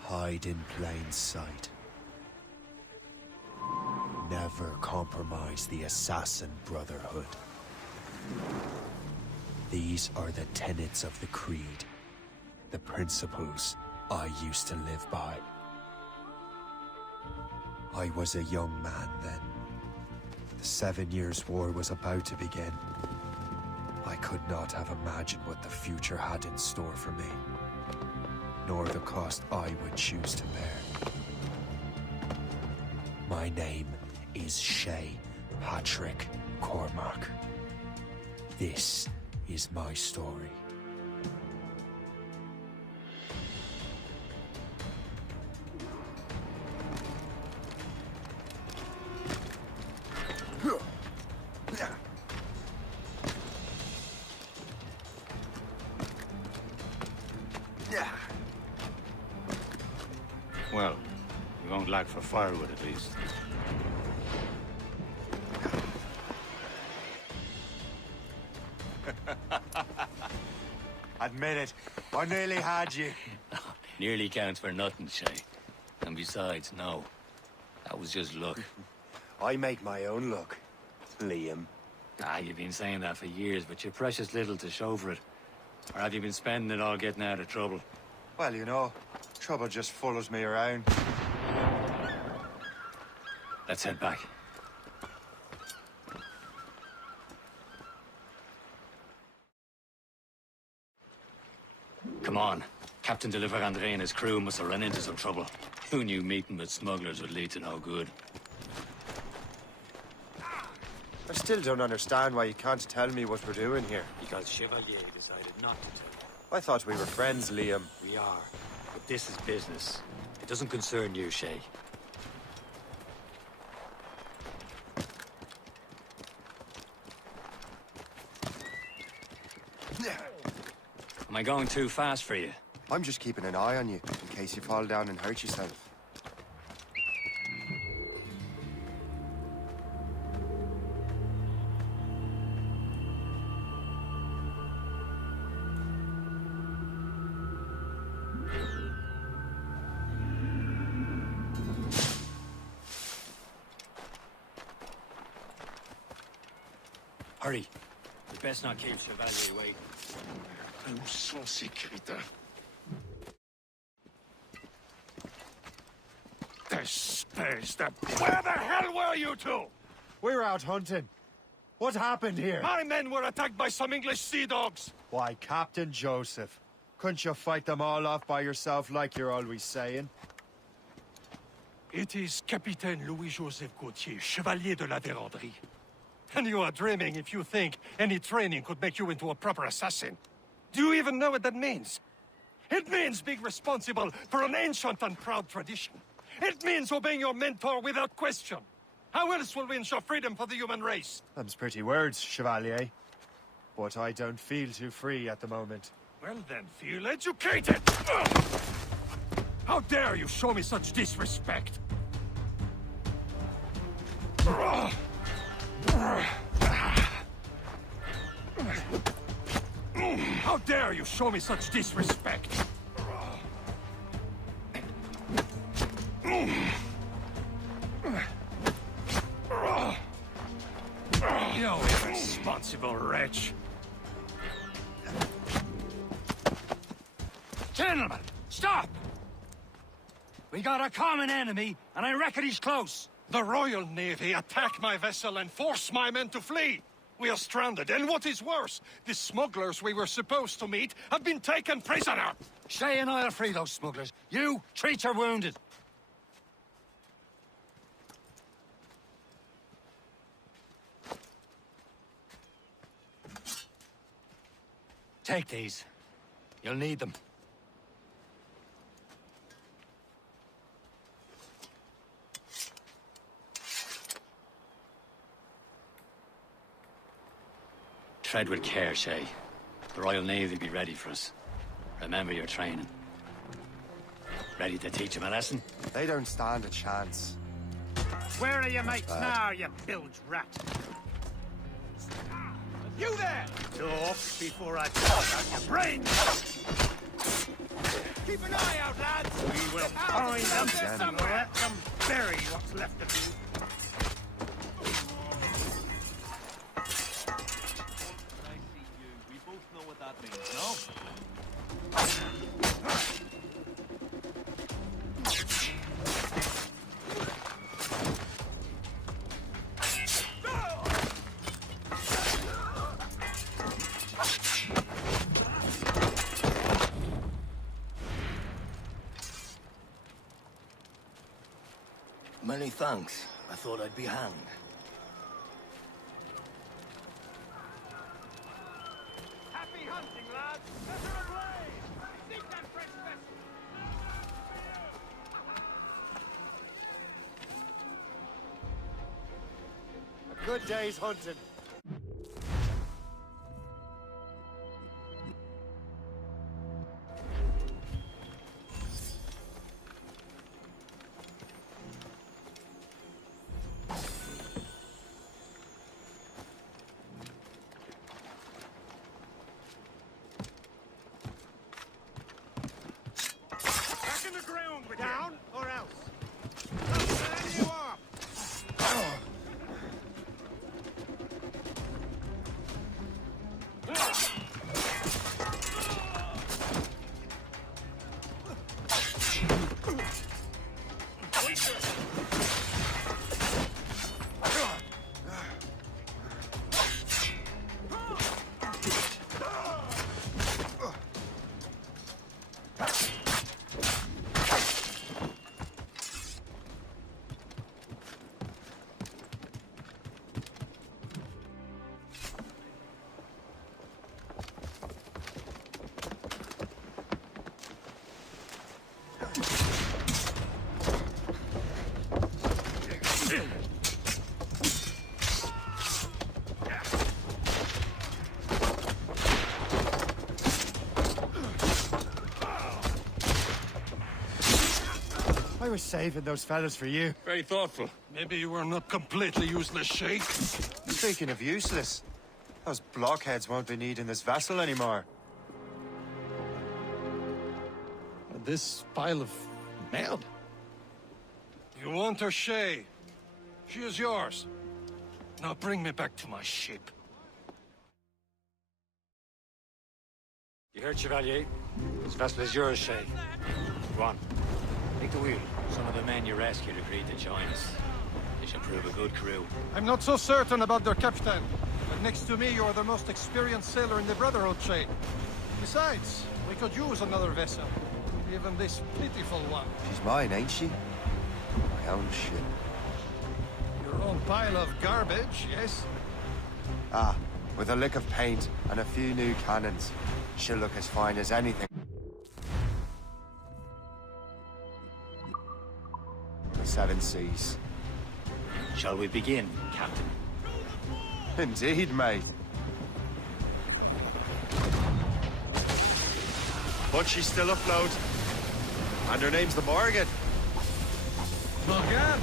Hide in plain sight. Never compromise the Assassin Brotherhood. These are the tenets of the Creed, the principles I used to live by. I was a young man then. The 7 Years' War was about to begin. I could not have imagined what the future had in store for me, nor the cost I would choose to bear. My name is Shay Patrick Cormac. This is my story. Well, we won't lack for firewood at least. Admit it, I nearly had you. Nearly counts for nothing, Shay. And besides, no. That was just luck. I make my own luck, Liam. You've been saying that for years, but you're precious little to show for it. Or have you been spending it all getting out of trouble? Well, you know, trouble just follows me around. Let's head back. Come on. Captain de Andre and his crew must have run into some trouble. Who knew meeting with smugglers would lead to no good? I still don't understand why you can't tell me what we're doing here. Because Chevalier decided not to tell you. I thought we were friends, Liam. We are. But this is business. It doesn't concern you, Shay. Am I going too fast for you? I'm just keeping an eye on you, in case you fall down and hurt yourself. Hurry. We best not keep Chevalier waiting. Où sont ces crétins? Where the hell were you two? We were out hunting. What happened here? My men were attacked by some English sea dogs. Why, Captain Joseph. Couldn't you fight them all off by yourself like you're always saying? It is Capitaine Louis-Joseph Gauthier, Chevalier de la Vérendrye. And you are dreaming if you think any training could make you into a proper assassin. Do you even know what that means? It means being responsible for an ancient and proud tradition. It means obeying your mentor without question. How else will we ensure freedom for the human race? Them's pretty words, Chevalier. But I don't feel too free at the moment. Well then, feel educated! How dare you show me such disrespect? How dare you show me such disrespect? You irresponsible wretch. Gentlemen, stop! We got a common enemy, and I reckon he's close. The Royal Navy attacked my vessel and forced my men to flee. We are stranded, and what is worse, the smugglers we were supposed to meet have been taken prisoner. Shay and I'll free those smugglers. You, treat your wounded. Take these. You'll need them. Tread with care, Shay. The Royal Navy be ready for us. Remember your training. Ready to teach them a lesson? They don't stand a chance. Where are your mates now, you bilge rat? You there! Talk before I talk out your brains! Keep an eye out, lads! We will find them and let them bury what's left of you. We both know what that means, no? Many thanks. I thought I'd be hanged. Happy hunting, lads! Better ablaze! Seek that French vessel! A good day's hunting. Back in the ground with down or else. I'll send you off. I was saving those fellas for you. Very thoughtful. Maybe you were not completely useless, Sheikh. Speaking of useless, those blockheads won't be needing this vessel anymore. This pile of mail? You want her, Shay? She is yours. Now bring me back to my ship. You heard, Chevalier? This vessel is yours, Shay. Go on. Take the wheel. Some of the men you rescued agreed to join us. They should prove a good crew. I'm not so certain about their captain. But next to me, you're the most experienced sailor in the Brotherhood, Shay. Besides, we could use another vessel. Even this pitiful one. She's mine, ain't she? My own ship. Your own pile of garbage, yes? Ah, with a lick of paint and a few new cannons. She'll look as fine as anything. The Seven Seas. Shall we begin, Captain? Indeed, mate. But she's still afloat. And her name's the Morgan. Morgan?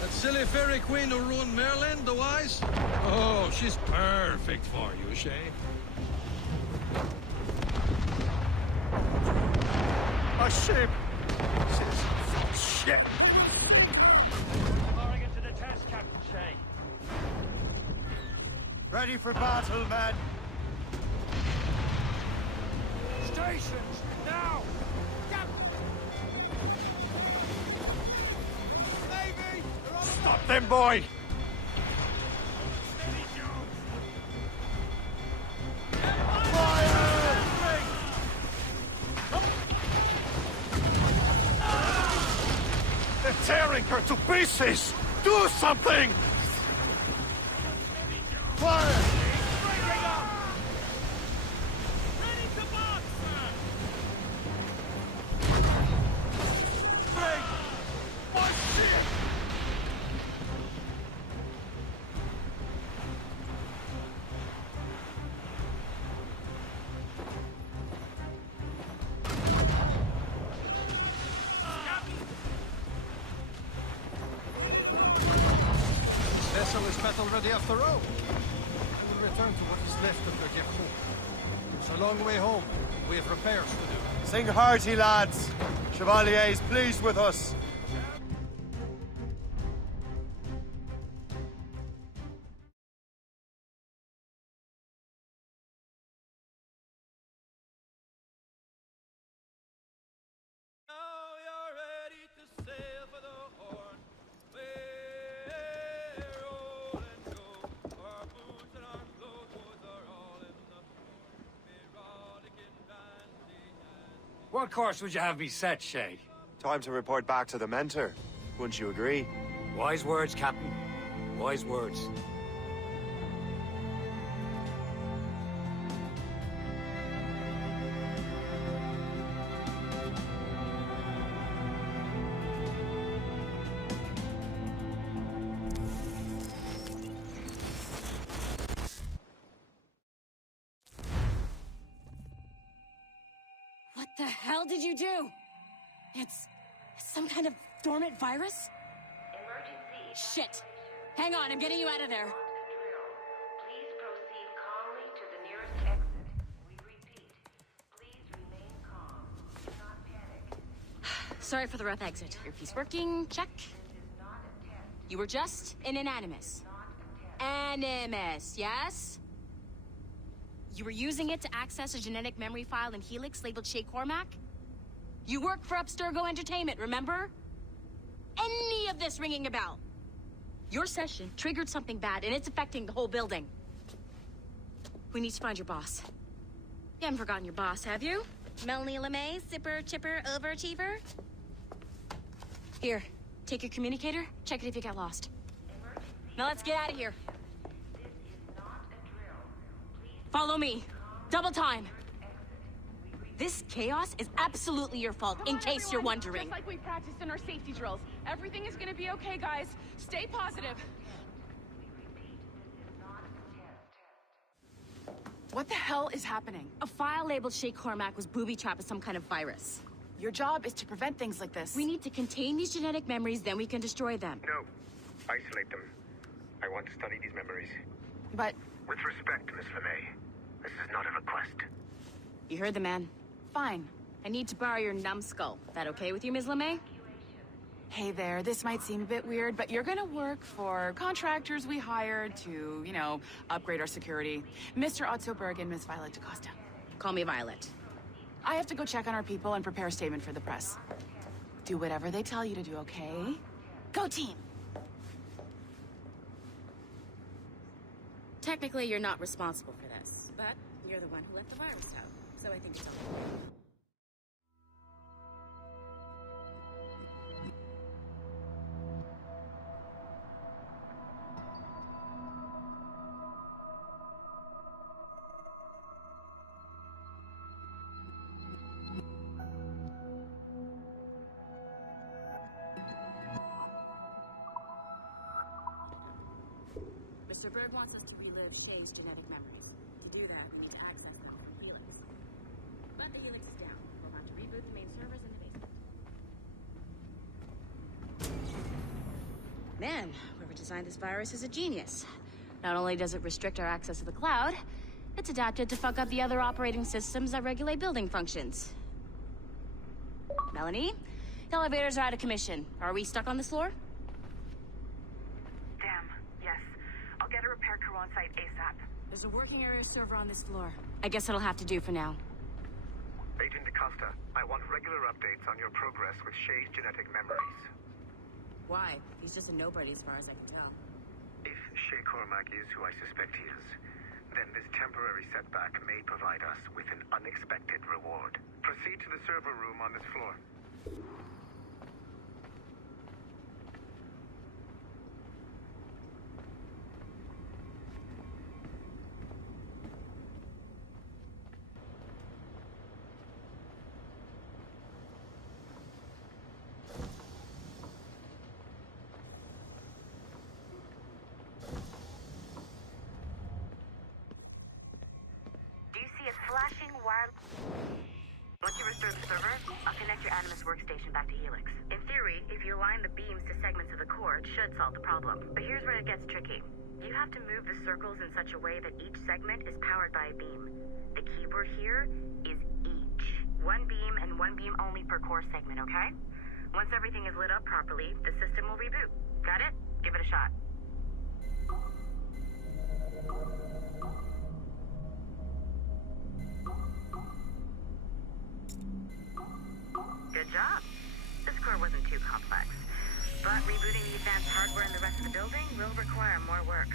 That silly fairy queen who ruined Merlin, the wise? Oh, she's perfect for you, Shay. A ship! Shit! Firing into the test, Captain Shay. Ready for battle, men. Stations, now! Navy! Stop them, boy! They're tearing her to pieces! Do something! Fire! Vessel is battle ready after all. I will return to what is left of the Gerchuk. It's a long way home. We have repairs to do. Sing hearty, lads. Chevalier is pleased with us. Now you're ready to sail for the Horn. Roll and go. Our boots and our clothes are all in the Horn. We're rollicking bandy and What course would you have me set, Shay? Time to report back to the mentor. Wouldn't you agree? Wise words, Captain. Wise words. What the hell did you do? It's some kind of dormant virus? Shit. Hang on, I'm getting you out of there. Please proceed calmly to the nearest exit. We repeat, please remain calm. Do not panic. Sorry for the rough exit. Earpiece working, check. This is not a test. You were just in an Animus. Not a test. Animus, yes? You were using it to access a genetic memory file in Helix labeled Shay Cormac? You worked for Abstergo Entertainment, remember? Any of this ringing a bell? Your session triggered something bad, and it's affecting the whole building. We need to find your boss. You haven't forgotten your boss, have you? Melanie LeMay, zipper, chipper, overachiever? Here, take your communicator, check it if you get lost. Now let's get out of here. This is not a drill. Please Follow me. Double time. This chaos is absolutely your fault, in case you're wondering. Just like we practiced in our safety drills. Everything is gonna be okay, guys. Stay positive. What the hell is happening? A file labeled Shay Cormac was booby-trapped with some kind of virus. Your job is to prevent things like this. We need to contain these genetic memories, then we can destroy them. No. Isolate them. I want to study these memories. But With respect, Miss LeMay, this is not a request. You heard the man. fine. I need to borrow your numbskull. That okay with you, Ms. LeMay? Hey there, this might seem a bit weird, but you're gonna work for contractors we hired to, you know, upgrade our security. Mr. Otto Berg and Miss Violet DaCosta. Call me Violet. I have to go check on our people and prepare a statement for the press. Do whatever they tell you to do, okay? Go team! Technically, you're not responsible for this, but you're the one who let the virus out, so I think it's okay. Mr. Berg wants us to relive Shay's genetic memories. To do that, we need to access them from Helix. But the Helix is down. We'll have to reboot the main servers in the basement. Man, whoever designed this virus is a genius. Not only does it restrict our access to the cloud, it's adapted to fuck up the other operating systems that regulate building functions. Melanie? The elevators are out of commission. Are we stuck on this floor? Damn, yes. I'll get a repair crew on site ASAP. There's a working area server on this floor. I guess it'll have to do for now. Agent DaCosta, I want regular updates on your progress with Shay's genetic memories. Why? He's just a nobody as far as I can tell. If Shay Cormac is who I suspect he is, then this temporary setback may provide us with an unexpected reward. Proceed to the server room on this floor. Do you see a flashing wire? Once you restore the server, I'll connect your Animus workstation back to Helix. In theory, if you align the beams to segments of the core, it should solve the problem. But here's where it gets tricky. You have to move the circles in such a way that each segment is powered by a beam. The keyword here is each. One beam and one beam only per core segment, okay? Once everything is lit up properly, the system will reboot. Got it? Give it a shot. Good job. This core wasn't too complex. But rebooting the advanced hardware in the rest of the building will require more work.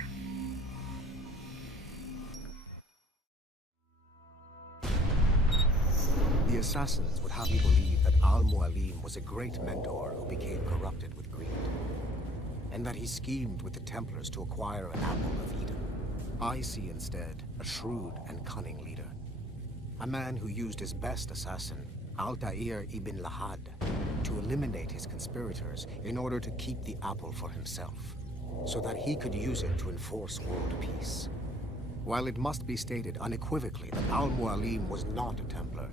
The assassins would have you believe that Al-Mualim was a great mentor who became corrupted with greed, and that he schemed with the Templars to acquire an apple of Eden. I see instead a shrewd and cunning leader, a man who used his best assassin, Altair ibn Lahad, to eliminate his conspirators in order to keep the apple for himself, so that he could use it to enforce world peace. While it must be stated unequivocally that Al-Mualim was not a Templar,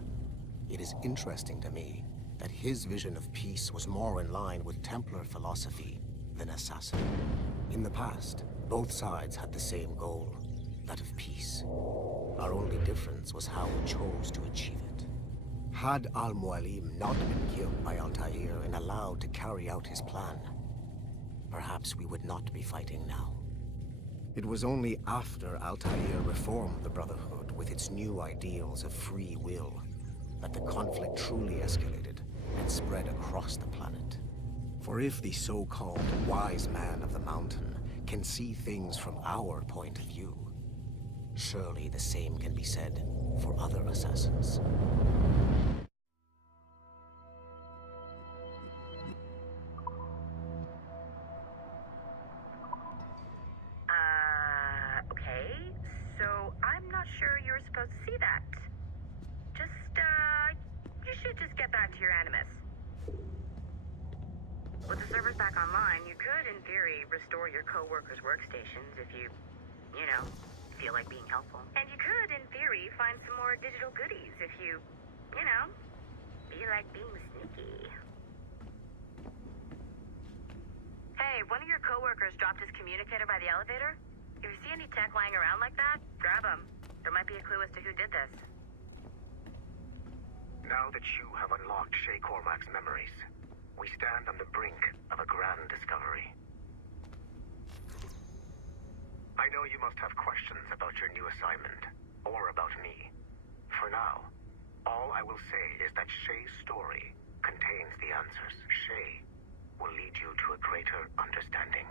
it is interesting to me that his vision of peace was more in line with Templar philosophy than assassin. In the past, both sides had the same goal, that of peace. Our only difference was how we chose to achieve it. Had Al-Mualim not been killed by Altair and allowed to carry out his plan, perhaps we would not be fighting now. It was only after Altair reformed the Brotherhood with its new ideals of free will that the conflict truly escalated and spread across the planet. For if the so-called wise man of the mountain can see things from our point of view, surely the same can be said for other assassins. Okay. So I'm not sure you were supposed to see that. You should just get back to your Animus. With the servers back online, you could, in theory, restore your co-workers' workstations if you feel like being helpful. And you could, in theory, find some more digital goodies if you feel like being sneaky. Hey, one of your co-workers dropped his communicator by the elevator. If you see any tech lying around like that, grab them. There might be a clue as to who did this. Now that you have unlocked Shay Cormac's memories, we stand on the brink of a grand discovery. I know you must have questions about your new assignment, or about me. For now, all I will say is that Shay's story contains the answers. Shay will lead you to a greater understanding.